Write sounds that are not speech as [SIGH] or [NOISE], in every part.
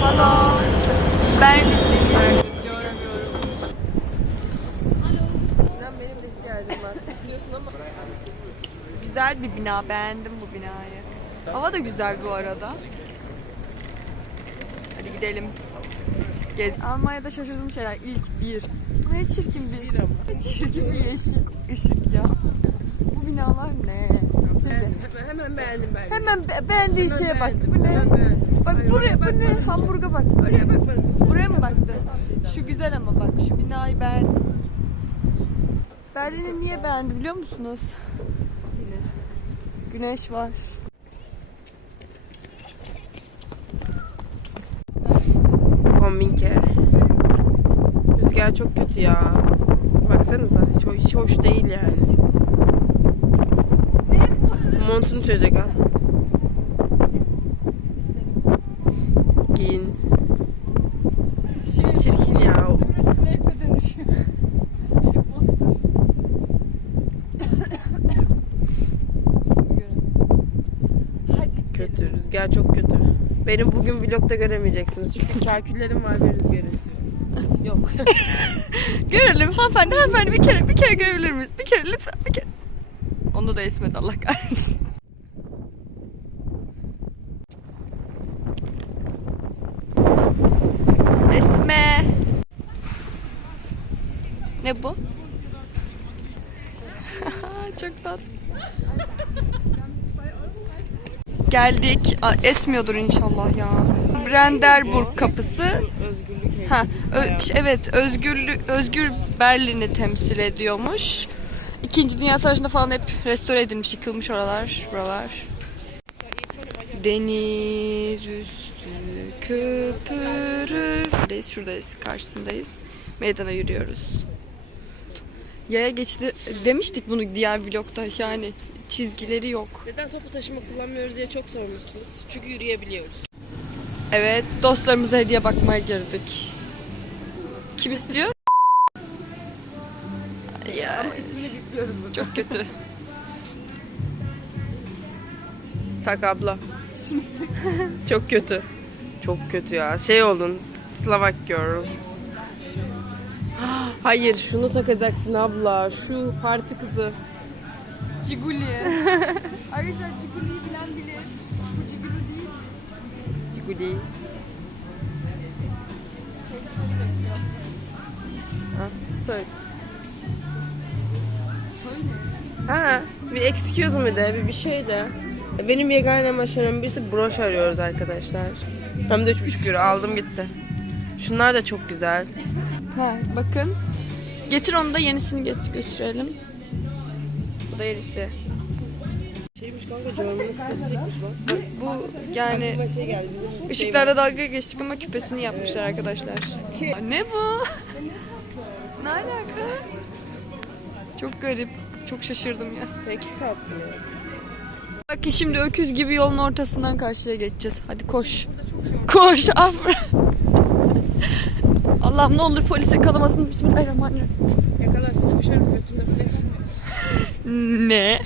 Hala Berlin'deyiz. Görmüyorum. İnan benim de ihtiyacım var. Biliyorsun ama. Güzel bir bina. Beğendim bu binayı. Hava da güzel bu arada. Hadi gidelim. Gez. Almanya'da şaşırdığım şeyler. İlk bir. Ne çirkin bir. Ne çirkin bir yeşil ışık ya. Bu binalar ne? Şimdi, Hemen, hemen beğendim ben. hemen be- beğendiği Hemen şeye bak. beğendim, Bu ne? hemen beğendim. Bak Hayır, buraya oraya bu ne? bakmadım. Hamburg'a bak. Oraya bakmadım. Buraya mı baktın? Şu güzel ama bak şu binayı beğendim. Berlin'i niye beğendi biliyor musunuz? Güneş var. Kombinke. Rüzgar çok kötü ya. Baksanıza hiç, hiç hoş değil yani. Montunu çocuk al. Giyin. Çirkin ya. Snape'e dönüşüyor. Kötü. Rüzgar çok kötü. Benim bugün vlogda göremeyeceksiniz. Çünkü kalküllerim var ve rüzgar. Yok. [LAUGHS] Görelim hanımefendi hanımefendi bir kere bir kere görebilir miyiz? Bir kere lütfen bir kere. Onu da esmedi Allah kahretsin. Ne bu? [LAUGHS] Çok tatlı. Geldik. Aa, Esmiyordur inşallah ya. Brandenburg kapısı. Özgürlük. Ha, evet, özgürlük özgür Berlin'i temsil ediyormuş. İkinci Dünya Savaşı'nda falan hep restore edilmiş, yıkılmış oralar, buralar. Deniz üstü köpürür. Buradayız, şuradayız, karşısındayız. Meydana yürüyoruz. Yaya geçti demiştik bunu diğer vlogda yani çizgileri yok. Neden topu taşıma kullanmıyoruz diye çok sormuşsunuz. Çünkü yürüyebiliyoruz. Evet, dostlarımıza hediye bakmaya girdik. Kim istiyor? Ya, İsmini biliyoruz burada. çok kötü. Tak abla. çok kötü. Çok kötü ya. Şey oldun. Slovak girl. Hayır şunu takacaksın abla. Şu parti kızı. Ciguli. Arkadaşlar Ciguli'yi bilen bilir. Bu Ciguli değil. Ciguli. Ha, söyle. Söyle. Ha, bir excuse me de, bir bir şey de. Benim yegane amaçlarım birisi broş arıyoruz arkadaşlar. Hem de üç buçuk euro aldım gitti. Şunlar da çok güzel. Ha, bakın. Getir onu da yenisini getir götürelim. Bu da yenisi. Şeymiş kanka German'ı spesifikmiş bak. Bu yani Aklıma şey geldi bizim şey ışıklarla dalga geçtik ama küpesini yapmışlar arkadaşlar. Ne bu? ne alaka? Çok garip. Çok şaşırdım ya. Peki tatlı. Bak ki şimdi öküz gibi yolun ortasından karşıya geçeceğiz. Hadi koş. Koş Afra. Allah'ım ne olur polise kalamasın. Bismillahirrahmanirrahim. Yakalarsan koşarım götünde bile. [LAUGHS] Ne?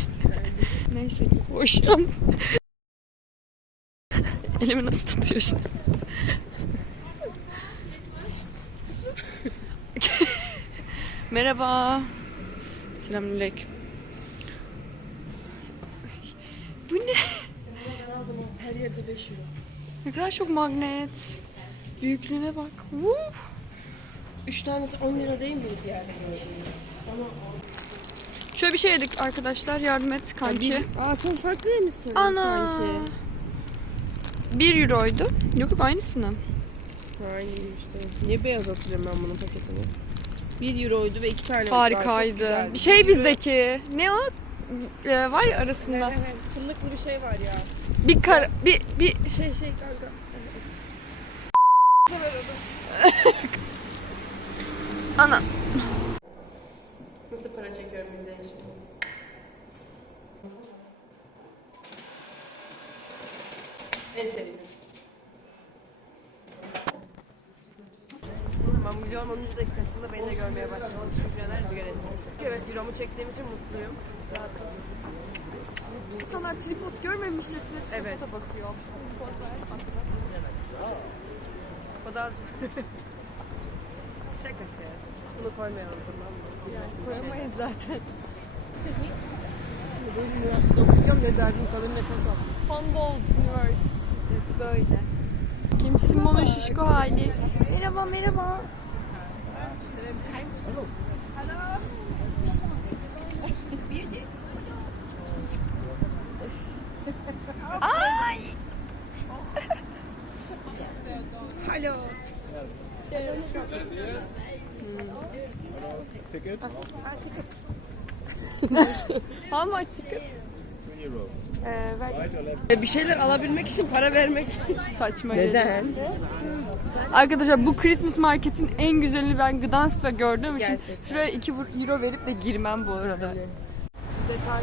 Neyse koşuyorum. [LAUGHS] Elimi nasıl tutuyorsun? [LAUGHS] Merhaba. Selamünaleyküm. Bu ne? Her yerde 5 euro. Ne kadar çok magnet. Büyüklüğüne bak. Woo. 3 tanesi 10 lira değil miydi yani? Şöyle bir şey yedik arkadaşlar. Yardım et kanki. Aa sen farklı değil misin? Ana. Sanki. 1 euroydu. Yok yok aynısını. Aynı işte. Niye beyaz hatırlıyorum ben bunun paketini? 1 euroydu ve 2 tane Harikaydı. Bir şey bizdeki. Ne o? Ee, var ya arasında. Fındıklı bir şey var ya. Bir kar bir bir Şey şey kanka. [LAUGHS] ana. Nasıl para çekiyorum izleyin şimdi. En sevdiğim. Ben videonun 10. dakikasında beni de görmeye başladım. Şükürler rüzgar esmiş. Evet, euromu çektiğim için mutluyum. İnsanlar tripod görmemişçesine tripoda Evet. bakıyor. Tripod ver, atla. Şaka Bunu koymayalım tamam mı? Koyamayız zaten. Böyle üniversitede okuyacağım ne derdim kalır ne tasam. Humboldt Üniversitesi böyle. Kim Simon'un şişko hali. Merhaba merhaba. Ay. Alo. Ticket? How much ticket? Euro. Ee, Bir şeyler alabilmek için para vermek. [LAUGHS] Saçma Neden? Arkadaşlar bu Christmas marketin en güzelini ben Gdansk'ta gördüğüm için Gerçekten. şuraya 2 euro verip de girmem bu arada. Detay.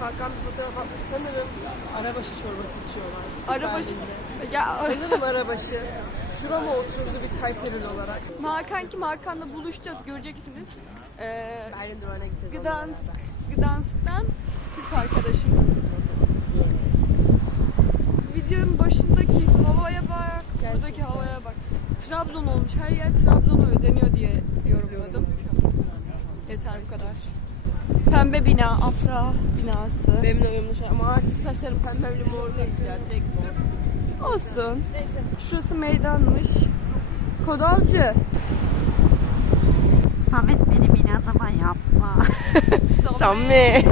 Hakan bir fotoğraf atmış. Sanırım arabaşı çorbası içiyorlar. Arabaşı... Ya Sanırım arabaşı. Şurama oturdu bir Kayserili olarak. Hakan kim? Hakan'la buluşacağız göreceksiniz. Ee, Berlin duvarına gideceğiz. Gdansk, Gdansk'tan Türk arkadaşım. Videonun başındaki havaya bak, buradaki havaya bak. Trabzon olmuş, her yer Trabzon'a özeniyor diye yorumladım. Yeter bu kadar. Pembe bina, Afra binası. Benimle uyumlu şey. Ama artık saçlarım pembemli mor değil ya. Direkt Olsun. Şurası meydanmış. Kodalcı. Samet benim inadıma yapma. [LAUGHS] Samimi.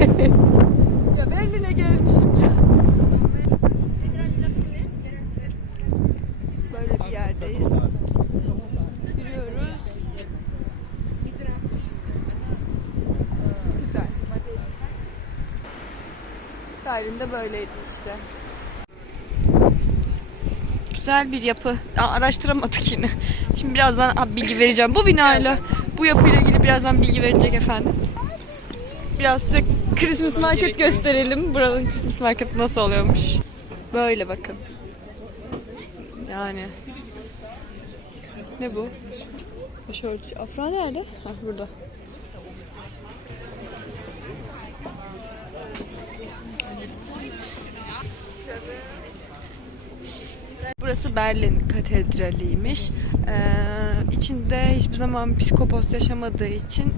Ya Berlin'e gelmişim ya. Böyle bir yerdeyiz. Yürüyoruz. Güzel. Berlin'de böyleydi işte. Güzel bir yapı. Aa, araştıramadık yine. Şimdi birazdan abi bilgi vereceğim. Bu binayla, bu yapıyla ilgili birazdan bilgi verecek efendim. Biraz size Christmas market gösterelim. Buranın Christmas market nasıl oluyormuş. Böyle bakın. Yani. Ne bu? Başörtüsü. Afra nerede? Ha burada. Burası Berlin Katedrali'ymiş. Ee, içinde hiçbir zaman psikopos yaşamadığı için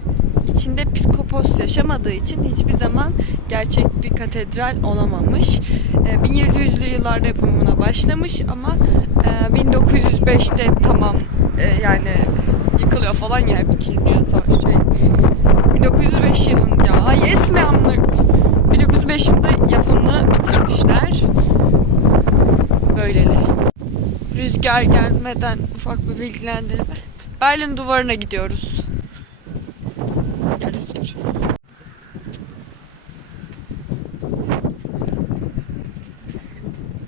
içinde psikopos yaşamadığı için hiçbir zaman gerçek bir katedral olamamış. Ee, 1700'lü yıllarda yapımına başlamış ama e, 1905'te tamam e, yani yıkılıyor falan ya İkinci Dünya Savaşı şey. 1905 yılında ya yes mi amına 1905 yılında yapımını bitirmişler. Böyleli. Rüzgar gelmeden ufak bir bilgilendirme. Berlin duvarına gidiyoruz. Gel Rüzgar.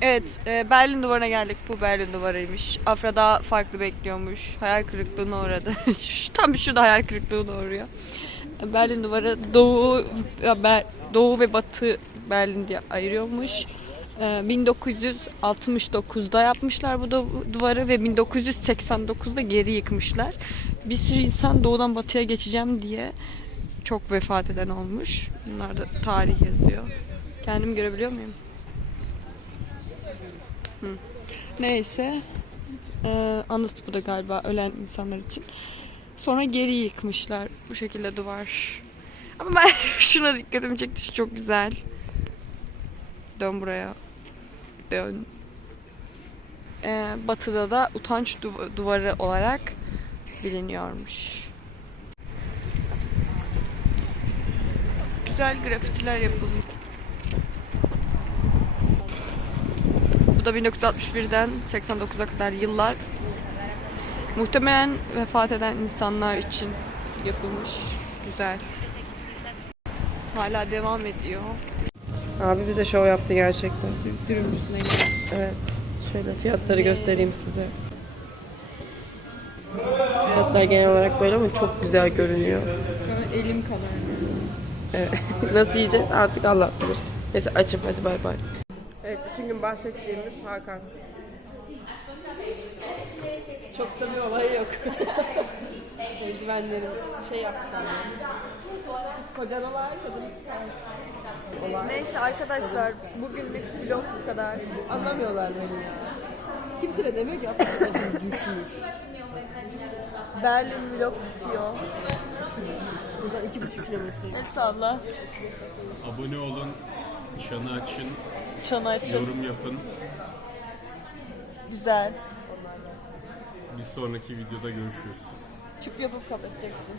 Evet, e, Berlin duvarına geldik. Bu Berlin duvarıymış. Afra daha farklı bekliyormuş. Hayal kırıklığına uğradı. [LAUGHS] Şu- Tam şurada hayal kırıklığına uğruyor. Berlin duvarı doğu, doğu ve batı Berlin diye ayırıyormuş. Ee, 1969'da yapmışlar bu du- duvarı ve 1989'da geri yıkmışlar. Bir sürü insan doğudan batıya geçeceğim diye çok vefat eden olmuş. Bunlar da tarih yazıyor. Kendimi görebiliyor muyum? Hı. Neyse. Ee, anıt bu da galiba ölen insanlar için. Sonra geri yıkmışlar bu şekilde duvar. Ama ben [LAUGHS] şuna dikkatimi çekti. Çok güzel. Dön buraya. Dön. Ee, batı'da da utanç du- duvarı olarak biliniyormuş. Güzel grafitiler yapılmış. Bu da 1961'den 89'a kadar yıllar. Muhtemelen vefat eden insanlar için yapılmış. Güzel. Hala devam ediyor. Abi bize şov yaptı gerçekten. Dürümcüsüne gidiyor. Evet. Şöyle fiyatları göstereyim size. Fiyatlar genel olarak böyle ama çok güzel görünüyor. Elim kadar. Evet. [LAUGHS] Nasıl yiyeceğiz artık Allah bilir. Neyse açım hadi bay bay. Evet bütün gün bahsettiğimiz Hakan. Çok da bir olay yok. [LAUGHS] Eldivenlerim şey yaptım. Kocan olay, kadın. Olay. Neyse arkadaşlar bugünlük vlog bu kadar. Anlamıyorlar beni ya. Kimse de demiyor ki saçın düşmüş. Berlin vlog bitiyor. Buradan iki buçuk kilometre. El salla. Abone olun, çanı açın, Çan açın. yorum yapın. Güzel. Bir sonraki videoda görüşürüz. Çup yapıp kapatacaksın.